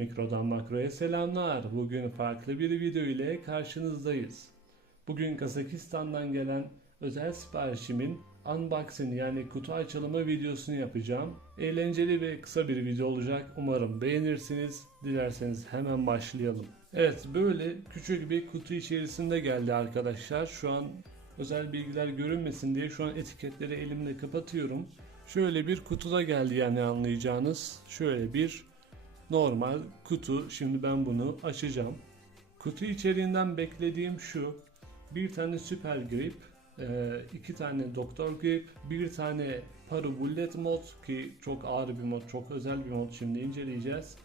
Mikrodan Makro'ya selamlar. Bugün farklı bir video ile karşınızdayız. Bugün Kazakistan'dan gelen özel siparişimin unboxing yani kutu açılımı videosunu yapacağım. Eğlenceli ve kısa bir video olacak. Umarım beğenirsiniz. Dilerseniz hemen başlayalım. Evet böyle küçük bir kutu içerisinde geldi arkadaşlar. Şu an özel bilgiler görünmesin diye şu an etiketleri elimle kapatıyorum. Şöyle bir kutuda geldi yani anlayacağınız. Şöyle bir normal kutu. Şimdi ben bunu açacağım. Kutu içeriğinden beklediğim şu. Bir tane süper grip, e, iki tane doktor grip, bir tane paru bullet mod ki çok ağır bir mod, çok özel bir mod şimdi inceleyeceğiz.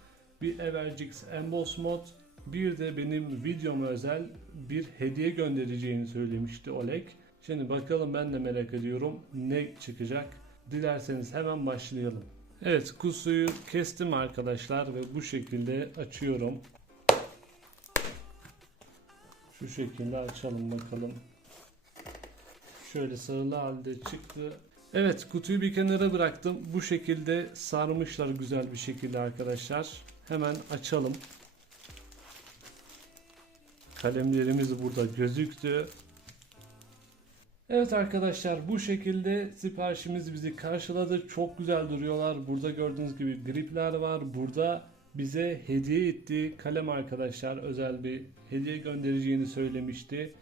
Bir Evergix emboss mod, bir de benim videoma özel bir hediye göndereceğini söylemişti Oleg. Şimdi bakalım ben de merak ediyorum ne çıkacak. Dilerseniz hemen başlayalım. Evet kutuyu kestim arkadaşlar ve bu şekilde açıyorum. Şu şekilde açalım bakalım. Şöyle sarılı halde çıktı. Evet kutuyu bir kenara bıraktım. Bu şekilde sarmışlar güzel bir şekilde arkadaşlar. Hemen açalım. Kalemlerimiz burada gözüktü. Evet arkadaşlar bu şekilde siparişimiz bizi karşıladı. Çok güzel duruyorlar. Burada gördüğünüz gibi gripler var. Burada bize hediye ettiği kalem arkadaşlar özel bir hediye göndereceğini söylemişti.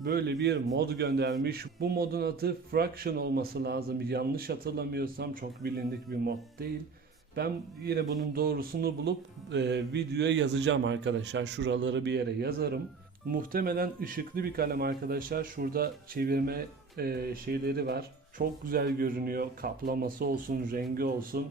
Böyle bir mod göndermiş. Bu modun adı Fraction olması lazım. Yanlış hatırlamıyorsam çok bilindik bir mod değil. Ben yine bunun doğrusunu bulup e, videoya yazacağım arkadaşlar. Şuraları bir yere yazarım. Muhtemelen ışıklı bir kalem arkadaşlar. Şurada çevirme e, şeyleri var. Çok güzel görünüyor. Kaplaması olsun, rengi olsun.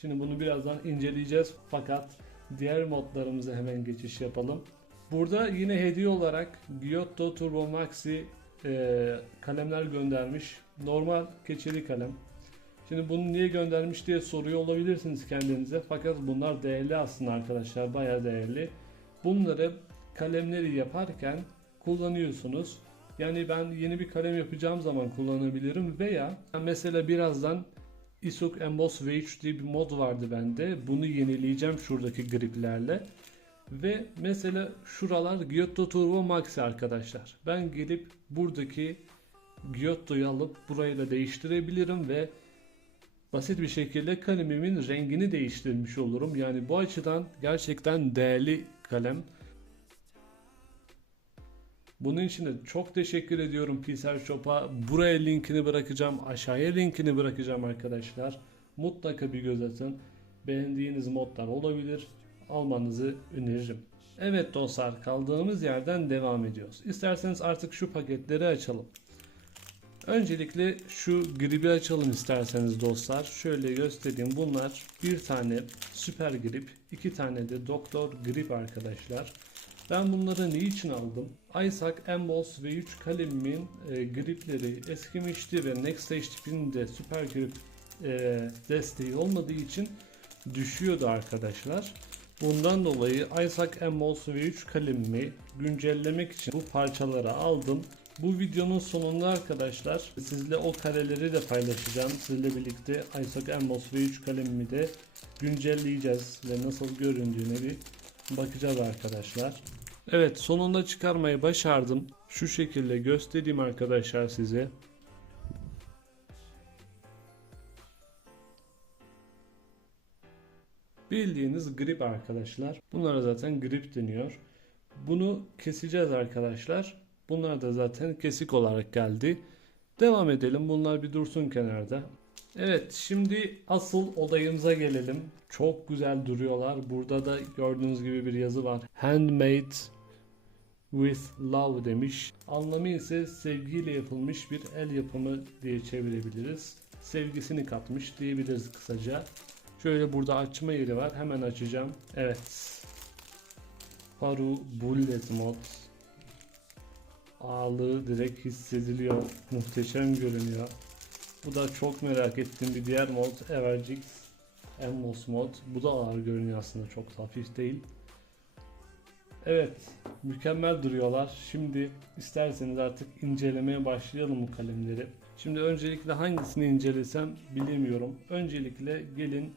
Şimdi bunu birazdan inceleyeceğiz. Fakat diğer modlarımıza hemen geçiş yapalım. Burada yine hediye olarak Giotto Turbo Maxi e, kalemler göndermiş. Normal keçeli kalem. Şimdi bunu niye göndermiş diye soruyor olabilirsiniz kendinize. Fakat bunlar değerli aslında arkadaşlar. Bayağı değerli. Bunları kalemleri yaparken kullanıyorsunuz. Yani ben yeni bir kalem yapacağım zaman kullanabilirim veya mesela birazdan Isok Emboss V3 diye bir mod vardı bende. Bunu yenileyeceğim şuradaki griplerle. Ve mesela şuralar Giotto Turbo Maxi arkadaşlar. Ben gelip buradaki Giotto'yu alıp burayı da değiştirebilirim ve basit bir şekilde kalemimin rengini değiştirmiş olurum. Yani bu açıdan gerçekten değerli kalem. Bunun için de çok teşekkür ediyorum Piser Shop'a. Buraya linkini bırakacağım. Aşağıya linkini bırakacağım arkadaşlar. Mutlaka bir göz atın. Beğendiğiniz modlar olabilir. Almanızı öneririm. Evet dostlar kaldığımız yerden devam ediyoruz. İsterseniz artık şu paketleri açalım. Öncelikle şu gribi açalım isterseniz dostlar. Şöyle göstereyim. Bunlar bir tane süper grip, iki tane de doktor grip arkadaşlar. Ben bunları niçin aldım? Isaac Emboss V3 kalemimin e, gripleri eskimişti ve Next Stage tipinde süper grip e, desteği olmadığı için düşüyordu arkadaşlar. Bundan dolayı Isaac Emboss V3 kalemimi güncellemek için bu parçaları aldım. Bu videonun sonunda arkadaşlar sizle o kareleri de paylaşacağım. Sizle birlikte Isaac Emboss V3 kalemimi de güncelleyeceğiz ve nasıl göründüğüne bir bakacağız arkadaşlar. Evet sonunda çıkarmayı başardım. Şu şekilde göstereyim arkadaşlar size. Bildiğiniz grip arkadaşlar. Bunlara zaten grip deniyor. Bunu keseceğiz arkadaşlar. Bunlar da zaten kesik olarak geldi. Devam edelim. Bunlar bir dursun kenarda. Evet şimdi asıl olayımıza gelelim. Çok güzel duruyorlar. Burada da gördüğünüz gibi bir yazı var. Handmade with love demiş. Anlamı ise sevgiyle yapılmış bir el yapımı diye çevirebiliriz. Sevgisini katmış diyebiliriz kısaca. Şöyle burada açma yeri var. Hemen açacağım. Evet. Paru Bullet Mod. Ağırlığı direkt hissediliyor. Muhteşem görünüyor. Bu da çok merak ettiğim bir diğer mod. Evergix Emmos mod. Bu da ağır görünüyor aslında. Çok hafif değil. Evet. Mükemmel duruyorlar. Şimdi isterseniz artık incelemeye başlayalım bu kalemleri. Şimdi öncelikle hangisini incelesem bilemiyorum. Öncelikle gelin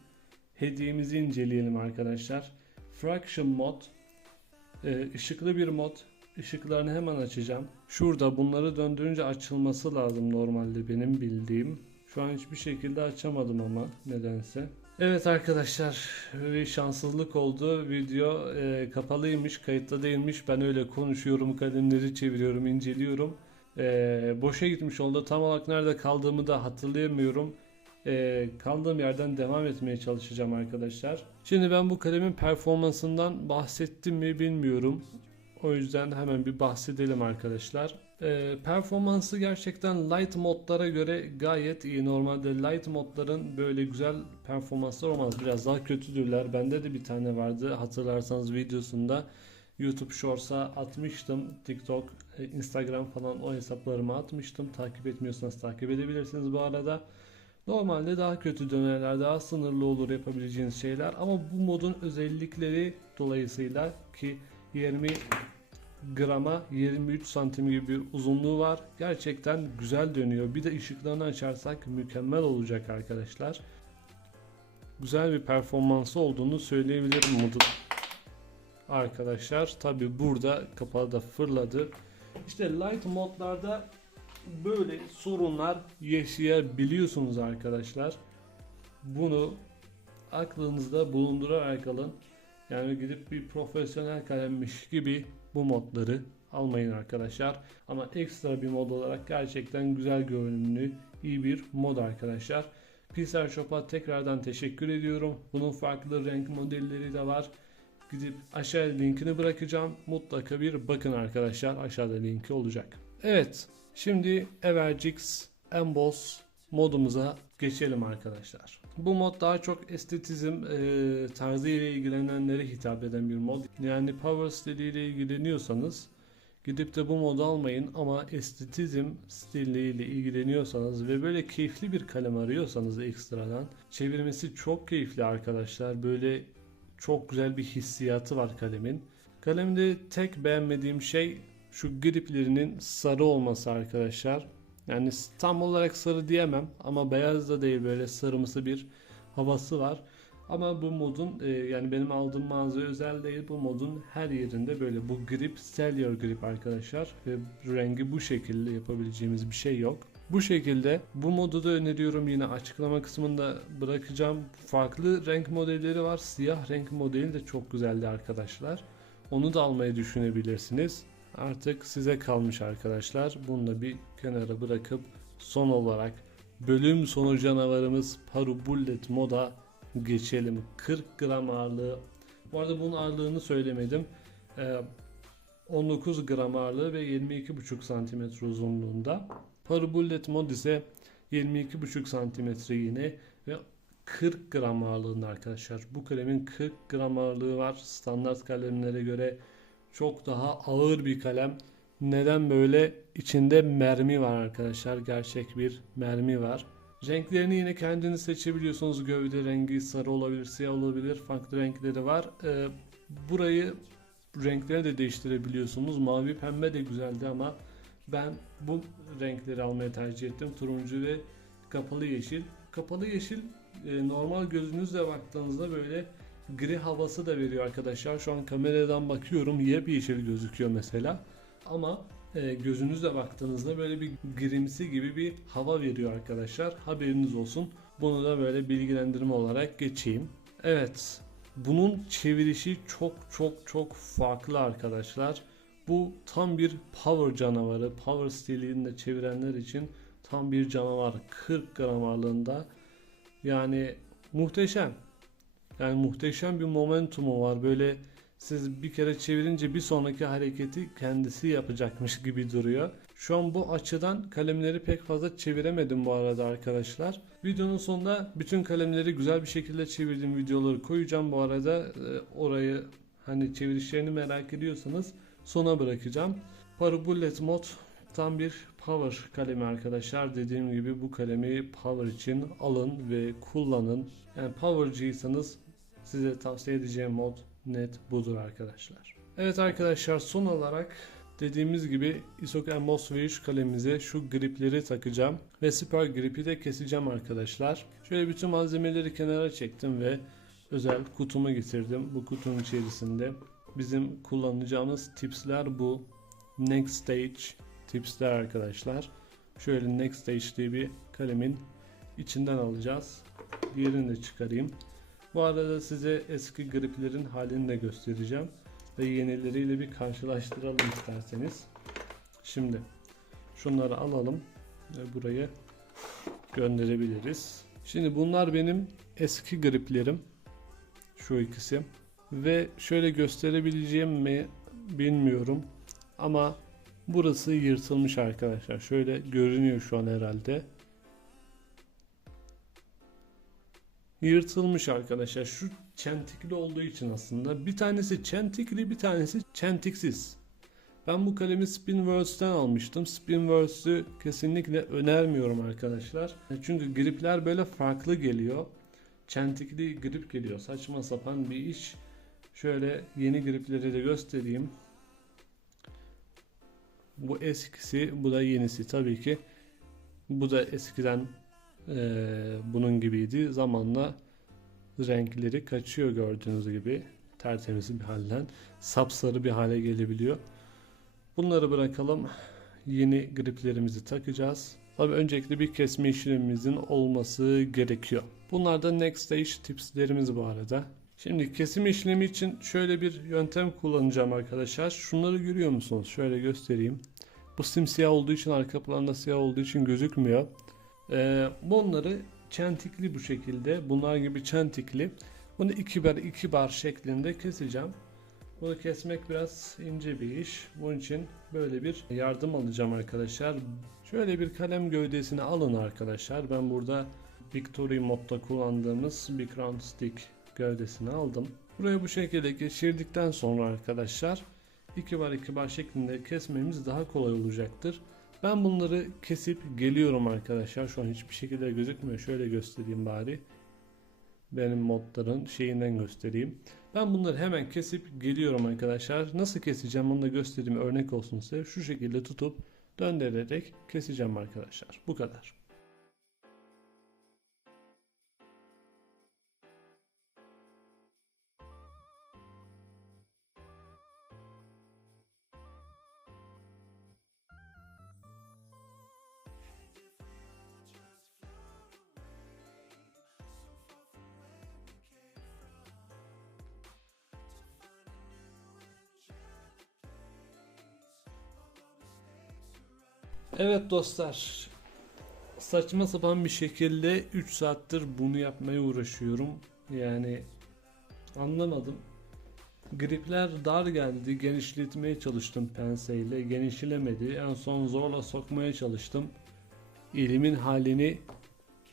hediyemizi inceleyelim arkadaşlar. Fraction mod. Ee, ışıklı bir mod. Işıklarını hemen açacağım. Şurada bunları döndürünce açılması lazım normalde benim bildiğim. Şu an hiçbir şekilde açamadım ama nedense. Evet arkadaşlar bir şanssızlık oldu. Video e, kapalıymış, kayıtta değilmiş. Ben öyle konuşuyorum, kalemleri çeviriyorum, inceliyorum. E, boşa gitmiş oldu. Tam olarak nerede kaldığımı da hatırlayamıyorum. E, kaldığım yerden devam etmeye çalışacağım arkadaşlar. Şimdi ben bu kalemin performansından bahsettim mi bilmiyorum. O yüzden hemen bir bahsedelim arkadaşlar. Ee, performansı gerçekten light modlara göre gayet iyi. Normalde light modların böyle güzel performansları olmaz. Biraz daha kötüdürler. Bende de bir tane vardı. Hatırlarsanız videosunda YouTube Shorts'a atmıştım. TikTok, e, Instagram falan o hesaplarıma atmıştım. Takip etmiyorsanız takip edebilirsiniz bu arada. Normalde daha kötü dönemler, daha sınırlı olur yapabileceğiniz şeyler. Ama bu modun özellikleri dolayısıyla ki 20 grama 23 santim gibi bir uzunluğu var. Gerçekten güzel dönüyor. Bir de ışıklarını açarsak mükemmel olacak arkadaşlar. Güzel bir performansı olduğunu söyleyebilirim modun. Arkadaşlar tabi burada kapağı da fırladı. İşte light modlarda böyle sorunlar yaşayabiliyorsunuz arkadaşlar. Bunu aklınızda bulundurarak alın. Yani gidip bir profesyonel kalemmiş gibi bu modları almayın arkadaşlar. Ama ekstra bir mod olarak gerçekten güzel görünümlü iyi bir mod arkadaşlar. Pixar Shop'a tekrardan teşekkür ediyorum. Bunun farklı renk modelleri de var. Gidip aşağıya linkini bırakacağım. Mutlaka bir bakın arkadaşlar. Aşağıda linki olacak. Evet. Şimdi Evergix Emboss modumuza geçelim arkadaşlar. Bu mod daha çok estetizm e, tarzı ile ilgilenenlere hitap eden bir mod. Yani power stiliyle ilgileniyorsanız gidip de bu modu almayın ama estetizm stiliyle ilgileniyorsanız ve böyle keyifli bir kalem arıyorsanız ekstradan çevirmesi çok keyifli arkadaşlar. Böyle çok güzel bir hissiyatı var kalemin. Kalemde tek beğenmediğim şey şu griplerinin sarı olması arkadaşlar. Yani tam olarak sarı diyemem ama beyaz da değil böyle sarımsı bir havası var. Ama bu modun e, yani benim aldığım mağaza özel değil bu modun her yerinde böyle bu grip cellular grip arkadaşlar ve rengi bu şekilde yapabileceğimiz bir şey yok. Bu şekilde bu modu da öneriyorum yine açıklama kısmında bırakacağım. Farklı renk modelleri var. Siyah renk modeli de çok güzeldi arkadaşlar. Onu da almayı düşünebilirsiniz. Artık size kalmış arkadaşlar. Bunu da bir kenara bırakıp son olarak bölüm sonu canavarımız Paru Bullet moda geçelim. 40 gram ağırlığı. Bu arada bunun ağırlığını söylemedim. Ee, 19 gram ağırlığı ve 22,5 santimetre uzunluğunda. Paru Bullet mod ise 22,5 santimetre yine ve 40 gram ağırlığında arkadaşlar. Bu kalemin 40 gram ağırlığı var. Standart kalemlere göre çok daha ağır bir kalem. Neden böyle? İçinde mermi var arkadaşlar. Gerçek bir mermi var. Renklerini yine kendiniz seçebiliyorsunuz. Gövde rengi sarı olabilir, siyah olabilir. Farklı renkleri var. Ee, burayı renkleri de değiştirebiliyorsunuz. Mavi pembe de güzeldi ama ben bu renkleri almayı tercih ettim. Turuncu ve kapalı yeşil. Kapalı yeşil e, normal gözünüzle baktığınızda böyle gri havası da veriyor arkadaşlar. Şu an kameradan bakıyorum yepyeşil gözüküyor mesela. Ama e, gözünüzle baktığınızda böyle bir grimsi gibi bir hava veriyor arkadaşlar. Haberiniz olsun. Bunu da böyle bilgilendirme olarak geçeyim. Evet. Bunun çevirişi çok çok çok farklı arkadaşlar. Bu tam bir power canavarı. Power stilinde çevirenler için tam bir canavar. 40 gram ağırlığında. Yani muhteşem. Yani muhteşem bir momentumu var. Böyle siz bir kere çevirince bir sonraki hareketi kendisi yapacakmış gibi duruyor. Şu an bu açıdan kalemleri pek fazla çeviremedim bu arada arkadaşlar. Videonun sonunda bütün kalemleri güzel bir şekilde çevirdiğim videoları koyacağım bu arada. Ee, orayı hani çevirişlerini merak ediyorsanız sona bırakacağım. Para Bullet Mod tam bir power kalemi arkadaşlar. Dediğim gibi bu kalemi power için alın ve kullanın. Yani powercıysanız size tavsiye edeceğim mod net budur arkadaşlar. Evet arkadaşlar son olarak dediğimiz gibi Isok Emboss V3 kalemimize şu gripleri takacağım ve süper gripi de keseceğim arkadaşlar. Şöyle bütün malzemeleri kenara çektim ve özel kutumu getirdim. Bu kutunun içerisinde bizim kullanacağımız tipsler bu. Next Stage tipsler arkadaşlar. Şöyle Next Stage diye bir kalemin içinden alacağız. Diğerini de çıkarayım. Bu arada size eski griplerin halini de göstereceğim. Ve yenileriyle bir karşılaştıralım isterseniz. Şimdi şunları alalım ve buraya gönderebiliriz. Şimdi bunlar benim eski griplerim. Şu ikisi. Ve şöyle gösterebileceğim mi bilmiyorum. Ama burası yırtılmış arkadaşlar. Şöyle görünüyor şu an herhalde. Yırtılmış arkadaşlar. Şu çentikli olduğu için aslında. Bir tanesi çentikli bir tanesi çentiksiz. Ben bu kalemi Spinworks'ten almıştım. Spinworks'ü kesinlikle önermiyorum arkadaşlar. Çünkü gripler böyle farklı geliyor. Çentikli grip geliyor. Saçma sapan bir iş. Şöyle yeni gripleri de göstereyim. Bu eskisi, bu da yenisi tabii ki. Bu da eskiden eee, bunun gibiydi. Zamanla renkleri kaçıyor gördüğünüz gibi. Tertemiz bir halden sapsarı bir hale gelebiliyor. Bunları bırakalım. Yeni griplerimizi takacağız. Tabii öncelikle bir kesme işlemimizin olması gerekiyor. Bunlar da next stage tipslerimiz bu arada. Şimdi kesim işlemi için şöyle bir yöntem kullanacağım arkadaşlar. Şunları görüyor musunuz? Şöyle göstereyim. Bu simsiyah olduğu için arka planda siyah olduğu için gözükmüyor. Ee, bunları çentikli bu şekilde. Bunlar gibi çentikli. Bunu iki bar iki bar şeklinde keseceğim. Bunu kesmek biraz ince bir iş. Bunun için böyle bir yardım alacağım arkadaşlar. Şöyle bir kalem gövdesini alın arkadaşlar. Ben burada Victory modda kullandığımız Big Round Stick gövdesini aldım. Buraya bu şekilde geçirdikten sonra arkadaşlar iki bar iki bar şeklinde kesmemiz daha kolay olacaktır. Ben bunları kesip geliyorum arkadaşlar. Şu an hiçbir şekilde gözükmüyor. Şöyle göstereyim bari. Benim modların şeyinden göstereyim. Ben bunları hemen kesip geliyorum arkadaşlar. Nasıl keseceğim onu da göstereyim örnek olsun size. Şu şekilde tutup döndürerek keseceğim arkadaşlar. Bu kadar. Evet dostlar. Saçma sapan bir şekilde 3 saattir bunu yapmaya uğraşıyorum. Yani anlamadım. Gripler dar geldi. Genişletmeye çalıştım penseyle. Genişlemedi. En son zorla sokmaya çalıştım. Elimin halini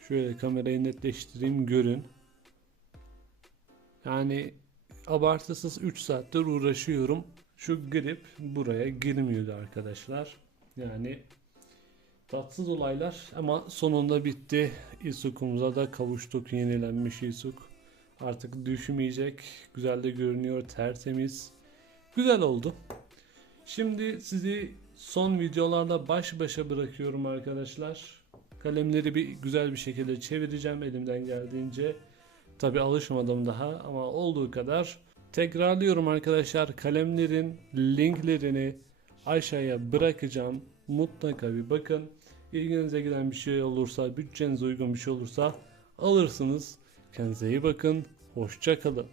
şöyle kamerayı netleştireyim görün. Yani abartısız 3 saattir uğraşıyorum. Şu grip buraya girmiyordu arkadaşlar. Yani tatsız olaylar ama sonunda bitti. Isuk'umuza da kavuştuk. Yenilenmiş Isuk. Artık düşmeyecek. Güzel de görünüyor. Tertemiz. Güzel oldu. Şimdi sizi son videolarda baş başa bırakıyorum arkadaşlar. Kalemleri bir güzel bir şekilde çevireceğim elimden geldiğince. Tabi alışmadım daha ama olduğu kadar. Tekrarlıyorum arkadaşlar kalemlerin linklerini aşağıya bırakacağım. Mutlaka bir bakın. İlginize giden bir şey olursa, bütçenize uygun bir şey olursa alırsınız. Kendinize iyi bakın. Hoşça kalın.